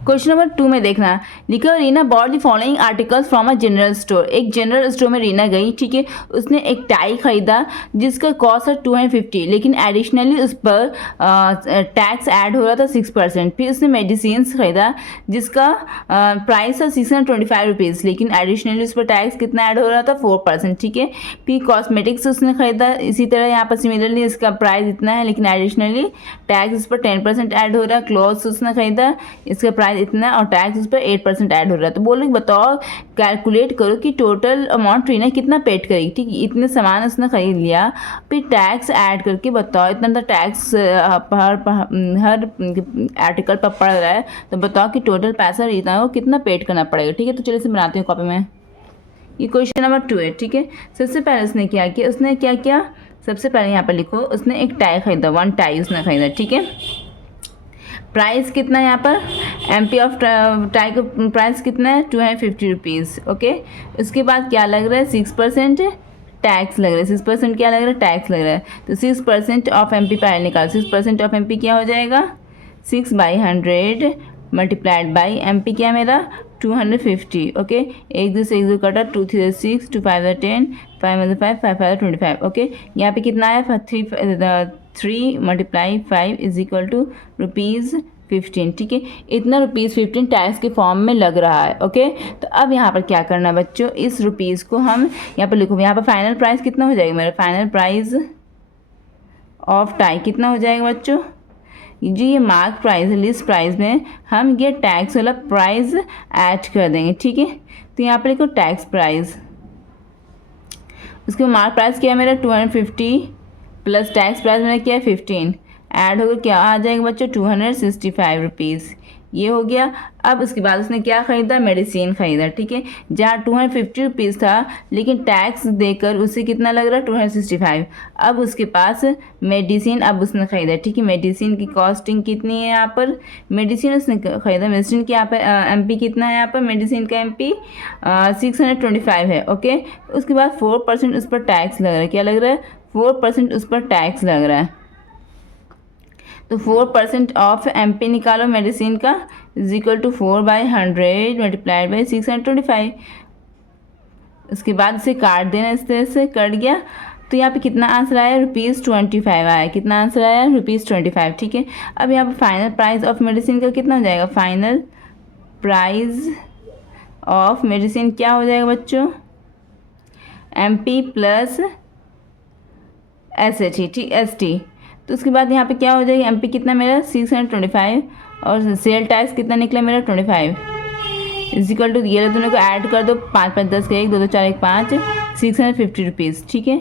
Question number 2 में देखना, लिखा Reena bought the following articles from a general store. एक जनरल स्टोर में रीना गई, ठीक है, उसने एक टाई खरीदा जिसका कॉस्ट है 250, लेकिन एडिशनली उस पर टैक्स ऐड हो रहा था 6%। फिर उसने मेडिसिन खरीदा जिसका प्राइस है 625 रुपीज़, लेकिन एडिशनली उस पर टैक्स कितना ऐड हो रहा था 4%, ठीक है। फिर कॉस्मेटिक्स उसने खरीदा, इसी तरह यहाँ पर सिमिलरली इसका प्राइस इतना है, लेकिन एडिशनली टैक्स उस पर 10% ऐड हो रहा है। क्लॉथ्स उसने खरीदा, इसका प्राइस इतना और टैक्स उस पर 8% ऐड हो रहा है। तो बोलो बताओ, कैलकुलेट करो कि टोटल अमाउंट रीना कितना पेड करेगी, ठीक है। इतने सामान उसने खरीद लिया, फिर टैक्स ऐड करके बताओ इतना तो टैक्स हर आर्टिकल पर पड़ रहा है, तो बताओ कि टोटल पैसा रीना को कितना पेड करना पड़ेगा, ठीक है। तो चलिए इसे बनाती हूँ कॉपी में। ये क्वेश्चन नंबर 2 है, ठीक है। सबसे पहले उसने क्या किया, उसने क्या किया, सबसे पहले यहाँ पर लिखो, उसने एक टाई खरीदा, 1 टाई उसने खरीदा, ठीक है। प्राइस कितना है यहाँ पर, एमपी ऑफ टाई का प्राइस कितना है 250 रुपीज़, ओके। उसके बाद क्या लग रहा है 6% टैक्स लग रहा है, 6% क्या लग रहा है, टैक्स लग रहा है। तो 6% ऑफ एमपी पहले निकाल, 6% ऑफ एमपी क्या हो जाएगा 6/100 मल्टीप्लाइड बाई एमपी क्या मेरा 250, ओके। एक दो से एक दो कटा, 2 3 6, 2 5 10, 5 5 5 5 25, ओके। यहाँ पे कितना है 3 मल्टीप्लाई 5 इज इक्वल टू ₹15, ठीक है। इतना ₹15 टैक्स के फॉर्म में लग रहा है, ओके। तो अब यहाँ पर क्या करना है बच्चों, इस रुपीज़ को हम यहाँ पर लिखो, यहाँ पर फाइनल प्राइस कितना हो जाएगा मेरा, फाइनल प्राइस ऑफ टाई कितना हो जाएगा बच्चों, जी ये मार्क प्राइस है, लिस्ट प्राइस में हम ये टैक्स वाला प्राइस ऐड कर देंगे, ठीक है। तो यहाँ पर लिखो टैक्स प्राइस, उसके मार्क प्राइस क्या है मेरा 250 प्लस टैक्स प्राइस मेरा क्या है 15, ऐड होकर क्या आ जाएगा बच्चों 265 रुपीज़, ये हो गया। अब उसके बाद उसने क्या ख़रीदा, मेडिसिन ख़रीदा, ठीक है। जहाँ 250 रुपीज़ था, लेकिन टैक्स देकर उसे कितना लग रहा है 265। अब उसके पास मेडिसिन अब उसने ख़रीदा, ठीक है। मेडिसिन की कॉस्टिंग कितनी है यहाँ पर, मेडिसिन उसने ख़रीदा, मेडिसिन की यहाँ पर एमपी कितना है, यहाँ पर मेडिसिन का एमपी 625 है, ओके। उसके बाद 4% उस पर टैक्स लग रहा है, क्या लग रहा है 4% उस पर टैक्स लग रहा है। तो 4% ऑफ एमपी निकालो मेडिसिन का is equal to 4/100 multiplied by 625। उसके बाद इसे काट देना, इस तरह से कट गया। तो यहाँ पे कितना आंसर आया ₹25 आया, कितना आंसर आया ₹25, ठीक है। अब यहाँ पे फाइनल प्राइस ऑफ मेडिसिन का कितना हो जाएगा, फाइनल प्राइस ऑफ मेडिसिन क्या हो जाएगा बच्चों, एमपी प्लस ST। तो उसके बाद यहाँ पे क्या हो जाएगा, एमपी कितना मेरा 625 और सेल टैक्स कितना निकला मेरा 25 इज इक्वल टू, ये दोनों को ऐड कर दो, 5 5 10 का 1 2 2 4 1 5 650 रुपीज़, ठीक है।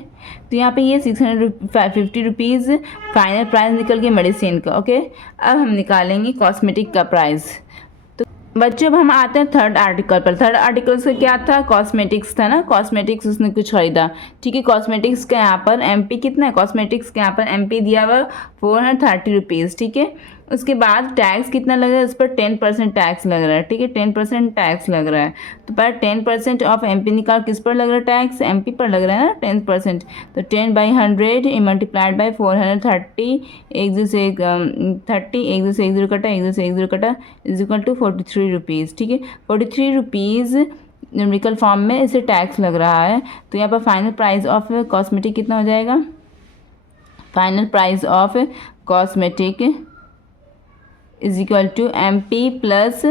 तो यहाँ पे ये 650 रुपीज़ फाइनल प्राइस निकल गया मेडिसिन का, ओके। अब हम निकालेंगे कॉस्मेटिक का प्राइस। बच्चों अब हम आते हैं थर्ड आर्टिकल पर। थर्ड आर्टिकल से क्या था, कॉस्मेटिक्स था ना, कॉस्मेटिक्स उसने कुछ खरीदा, ठीक है। कॉस्मेटिक्स का यहाँ पर एमपी कितना है, कॉस्मेटिक्स के यहाँ पर एमपी दिया हुआ 430 रुपीज़, ठीक है। उसके बाद टैक्स कितना लग रहा है, उस पर 10% टैक्स लग रहा है, ठीक है, 10% टैक्स लग रहा है। तो पर 10% ऑफ एमपी निकाल, किस पर लग रहा है टैक्स, एमपी पर लग रहा है ना 10%। तो 10/100 मल्टीप्लाइड बाई 430, एक दो से 30, एक दो से 1 0 कटा, एक दो से 1 0 कटा इज इक्वल टू 43 रुपीज़, ठीक है। 43 रुपीज़ न्यूमेरिकल फॉर्म में इसे टैक्स लग रहा है। तो यहाँ पर फाइनल प्राइस ऑफ कॉस्मेटिक कितना हो जाएगा, final price of cosmetic is equal to MP plus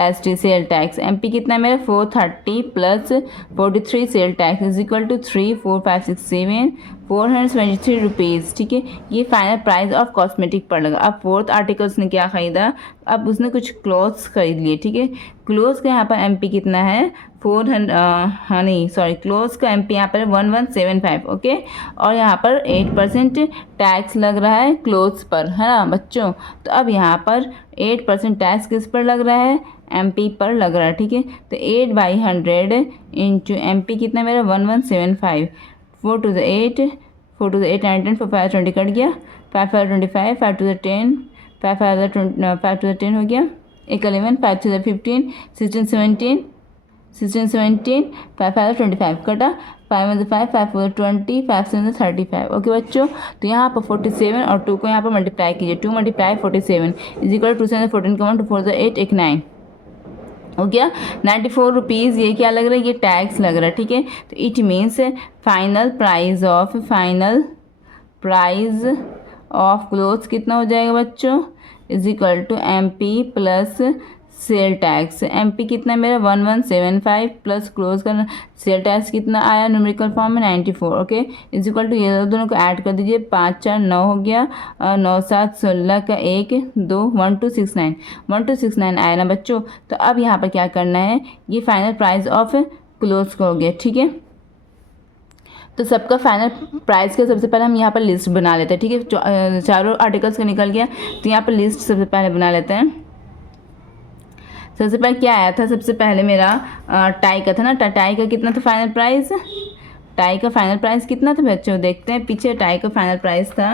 ST sale tax. MP कितना है मेरा 430 plus 43 sale tax is equal to 3 4 5 6 7 423 rupees, ठीक है। ये फाइनल प्राइस ऑफ कॉस्मेटिक पर लगा। अब फोर्थ आर्टिकल उसने क्या ख़रीदा, अब उसने कुछ क्लोथ्स खरीद लिए, ठीक है। क्लोथ्स का यहाँ पर एमपी कितना है 400 क्लोथ्स का एमपी यहाँ पर 1175, ओके। और यहाँ पर 8% टैक्स लग रहा है क्लोथ्स पर, है ना बच्चों। तो अब यहाँ पर 8% टैक्स किस पर लग रहा है, एमपी पर लग रहा है, ठीक है। तो 8/100 इंटू एमपी कितना मेरा 1175, 4 to the 8 4 to the 8 9 10 4 5 20 cut गया, 5 5 25 5 to the 10 5 5 to the 10 हो गया, 1 11 5 to the 15 16 17 5 5 25 कटा, 5 में 5, 5 4 20, 5 7 35। ओके बच्चों, तो यहाँ पर 47 और 2 को यहाँ पर मल्टीप्लाई कीजिए। 2 × 47 इज इक्वल टू 2 7 14 का 1 2 4 8 1 9 हो गया 94 रुपीज़। ये क्या लग रहा है, ये टैक्स लग रहा है, ठीक है। तो it means final price of clothes कितना हो जाएगा बच्चों, is equal to MP plus sale tax. MP कितना है मेरा 1175 प्लस क्लोज का सेल टैक्स कितना आया न्यूमेरिकल फॉर्म में 94। ओके, इज इक्वल टू ये दोनों को ऐड कर दीजिए। 5 4 9 हो गया, 9 7 16 का 1 2 1269 आया ना बच्चों। तो अब यहाँ पर क्या करना है, ये फाइनल प्राइस ऑफ क्लोथ्स का हो गया, ठीक है। तो सबका फाइनल प्राइस का सबसे पहले हम यहाँ पर लिस्ट बना लेते हैं, ठीक है। चारों आर्टिकल्स का निकल गया, तो यहाँ पर लिस्ट सबसे पहले बना लेते हैं। सबसे पहले क्या आया था, सबसे पहले मेरा टाई का था ना। टाई का कितना था फाइनल प्राइस, टाई का फाइनल प्राइस कितना था बच्चों, देखते हैं पीछे। टाई का फाइनल प्राइस था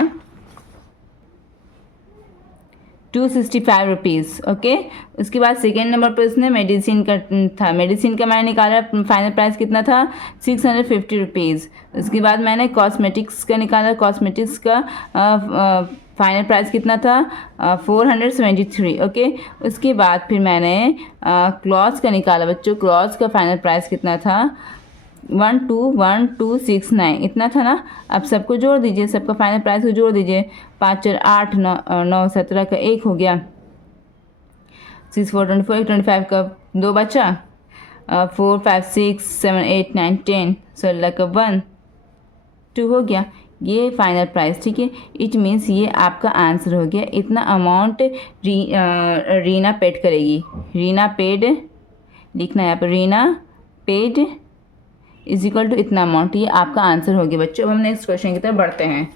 265 रुपीज़। ओके, उसके बाद सेकेंड नंबर पर उसने मेडिसिन का था। मेडिसिन का मैंने निकाला, फाइनल प्राइस कितना था 650 रुपीज़। उसके बाद मैंने कॉस्मेटिक्स का निकाला, कॉस्मेटिक्स का फाइनल प्राइस कितना था 473। ओके, उसके बाद फिर मैंने क्लॉथ्स का निकाला बच्चों। क्लॉथ्स का फाइनल प्राइस कितना था 121269 इतना था ना। अब सबको जोड़ दीजिए, सबका फाइनल प्राइस को जोड़ दीजिए। 5 4 8 9 17 का 1 हो गया, 6 4 24 25 का 2 बचा, 4 5 6 7 8 9 10 16 का 1 2 हो गया। ये फाइनल प्राइस, ठीक है। इट मीन्स ये आपका आंसर हो गया। इतना अमाउंट रीना पेड करेगी। रीना पेड लिखना है यहाँ पर, Reena paid is equal to इतना अमाउंट। ये आपका आंसर हो गया बच्चों। अब हम नेक्स्ट क्वेश्चन की तरफ बढ़ते हैं।